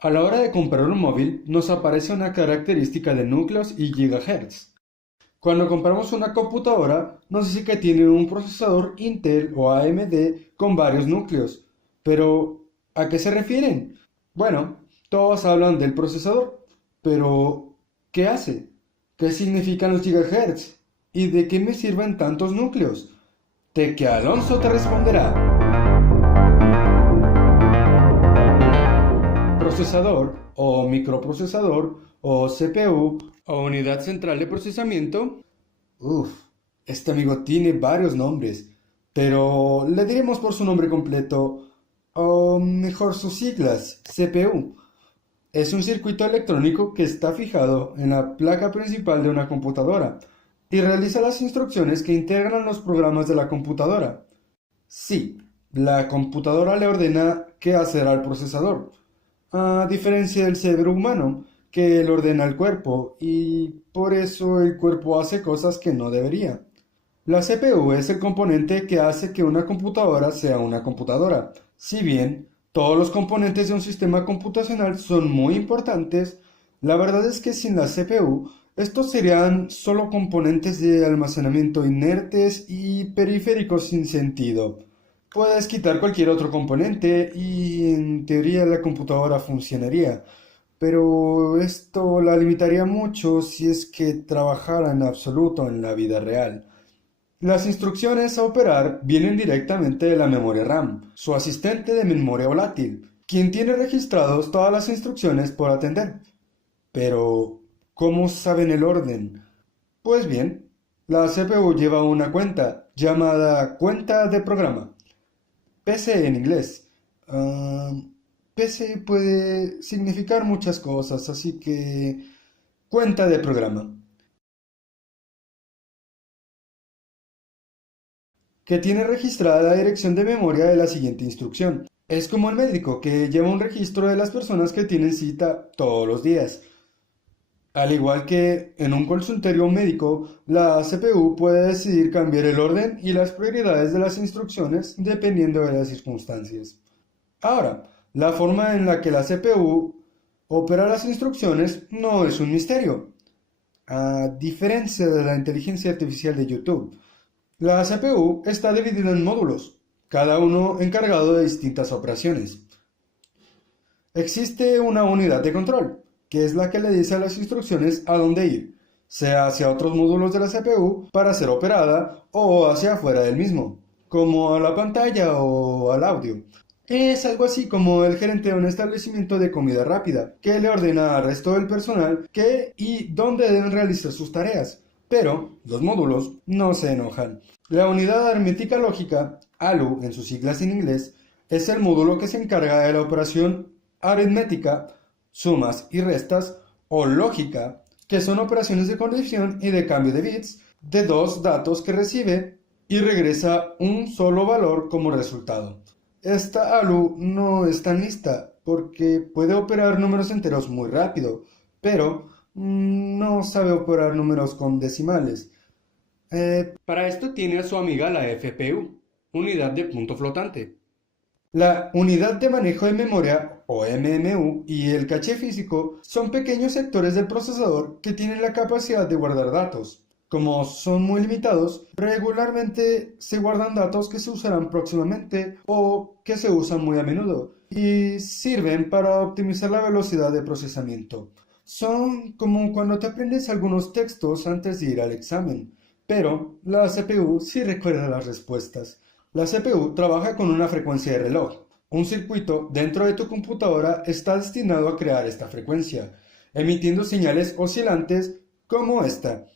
A la hora de comprar un móvil, nos aparece una característica de núcleos y gigahertz. Cuando compramos una computadora, nos dice que tiene un procesador Intel o AMD con varios núcleos. Pero, ¿a qué se refieren? Bueno, todos hablan del procesador, pero ¿qué hace? ¿Qué significan los gigahertz? ¿Y de qué me sirven tantos núcleos? De que Alonso te responderá. Procesador o microprocesador o CPU o unidad central de procesamiento. Uf, este amigo tiene varios nombres, pero le diremos por su nombre completo, o mejor sus siglas, CPU. Es un circuito electrónico que está fijado en la placa principal de una computadora y realiza las instrucciones que integran los programas de la computadora. Sí, la computadora le ordena qué hacer al procesador, a diferencia del cerebro humano, que le ordena al cuerpo y por eso el cuerpo hace cosas que no debería. La CPU es el componente que hace que una computadora sea una computadora. Si bien todos los componentes de un sistema computacional son muy importantes, la verdad es que sin la CPU, estos serían solo componentes de almacenamiento inertes y periféricos sin sentido. Puedes quitar cualquier otro componente y en teoría la computadora funcionaría, pero esto la limitaría mucho si es que trabajara en absoluto en la vida real. Las instrucciones a operar vienen directamente de la memoria RAM, su asistente de memoria volátil, quien tiene registrados todas las instrucciones por atender. Pero, ¿cómo saben el orden? Pues bien, la CPU lleva una cuenta llamada cuenta de programa. PC en inglés. Ah, PC puede significar muchas cosas, así que cuenta de programa, que tiene registrada la dirección de memoria de la siguiente instrucción. Es como el médico que lleva un registro de las personas que tienen cita todos los días. Al igual que en un consultorio médico, la CPU puede decidir cambiar el orden y las prioridades de las instrucciones dependiendo de las circunstancias. Ahora, la forma en la que la CPU opera las instrucciones no es un misterio. A diferencia de la inteligencia artificial de YouTube, la CPU está dividida en módulos, cada uno encargado de distintas operaciones. Existe una unidad de control, que es la que le dice a las instrucciones a dónde ir, sea hacia otros módulos de la CPU para ser operada o hacia afuera del mismo, como a la pantalla o al audio. Es algo así como el gerente de un establecimiento de comida rápida, que le ordena al resto del personal qué y dónde deben realizar sus tareas. Pero los módulos no se enojan. La unidad aritmética lógica, ALU en sus siglas en inglés, es el módulo que se encarga de la operación aritmética, sumas y restas, o lógica, que son operaciones de conversión y de cambio de bits de dos datos que recibe y regresa un solo valor como resultado. Esta ALU no es tan lista porque puede operar números enteros muy rápido, pero no sabe operar números con decimales. Para esto tiene a su amiga la FPU, unidad de punto flotante. La unidad de manejo de memoria, o MMU, y el caché físico son pequeños sectores del procesador que tienen la capacidad de guardar datos. Como son muy limitados, regularmente se guardan datos que se usarán próximamente o que se usan muy a menudo y sirven para optimizar la velocidad de procesamiento. Son como cuando te aprendes algunos textos antes de ir al examen, pero la CPU sí recuerda las respuestas. La CPU trabaja con una frecuencia de reloj. Un circuito dentro de tu computadora está destinado a crear esta frecuencia, emitiendo señales oscilantes como esta.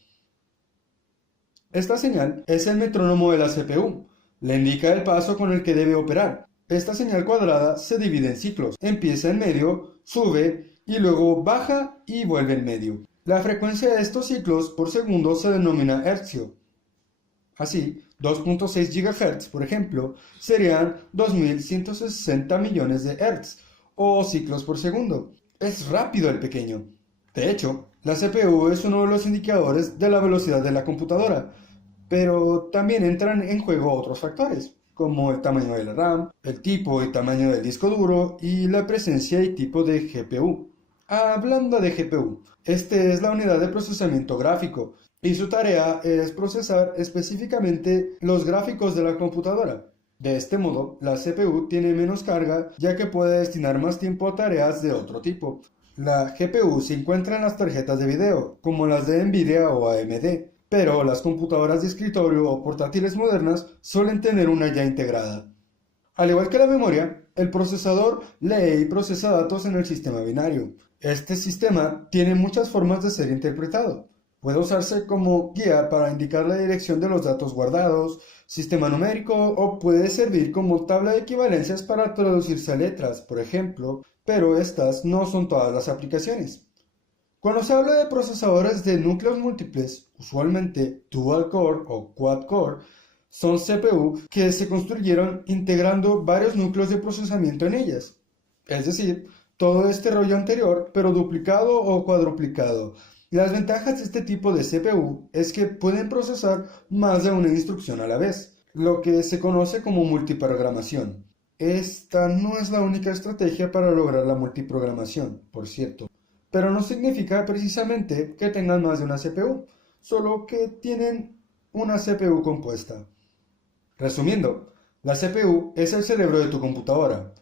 Esta señal es el metrónomo de la CPU. Le indica el paso con el que debe operar. Esta señal cuadrada se divide en ciclos. Empieza en medio, sube y luego baja y vuelve en medio. La frecuencia de estos ciclos por segundo se denomina hercio. Así, 2.6 GHz, por ejemplo, serían 2160 millones de Hz o ciclos por segundo. Es rápido el pequeño. De hecho, la CPU es uno de los indicadores de la velocidad de la computadora, pero también entran en juego otros factores, como el tamaño de la RAM, el tipo y tamaño del disco duro y la presencia y tipo de GPU. Hablando de GPU, este es la unidad de procesamiento gráfico y su tarea es procesar específicamente los gráficos de la computadora. De este modo, la CPU tiene menos carga ya que puede destinar más tiempo a tareas de otro tipo. La GPU se encuentra en las tarjetas de video, como las de Nvidia o AMD, pero las computadoras de escritorio o portátiles modernas suelen tener una ya integrada. Al igual que la memoria, el procesador lee y procesa datos en el sistema binario. Este sistema tiene muchas formas de ser interpretado. Puede usarse como guía para indicar la dirección de los datos guardados, sistema numérico o puede servir como tabla de equivalencias para traducirse a letras, por ejemplo, pero estas no son todas las aplicaciones. Cuando se habla de procesadores de núcleos múltiples, usualmente dual core o quad core, son CPU que se construyeron integrando varios núcleos de procesamiento en ellas. Es decir, todo este rollo anterior, pero duplicado o cuadruplicado. Las ventajas de este tipo de CPU es que pueden procesar más de una instrucción a la vez, lo que se conoce como multiprogramación. Esta no es la única estrategia para lograr la multiprogramación, por cierto, pero no significa precisamente que tengan más de una CPU, solo que tienen una CPU compuesta. Resumiendo, la CPU es el cerebro de tu computadora.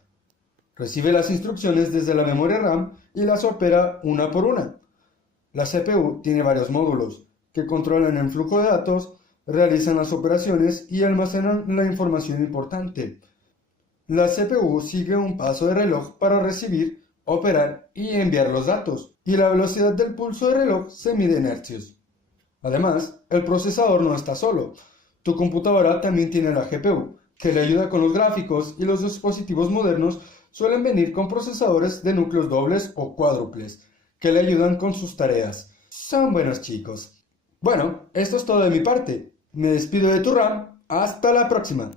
Recibe las instrucciones desde la memoria RAM y las opera una por una. La CPU tiene varios módulos que controlan el flujo de datos, realizan las operaciones y almacenan la información importante. La CPU sigue un paso de reloj para recibir, operar y enviar los datos, y la velocidad del pulso de reloj se mide en hercios. Además, el procesador no está solo. Tu computadora también tiene la GPU, que le ayuda con los gráficos, y los dispositivos modernos suelen venir con procesadores de núcleos dobles o cuádruples, que le ayudan con sus tareas. Son buenos chicos. Bueno, esto es todo de mi parte. Me despido de tu RAM. Hasta la próxima.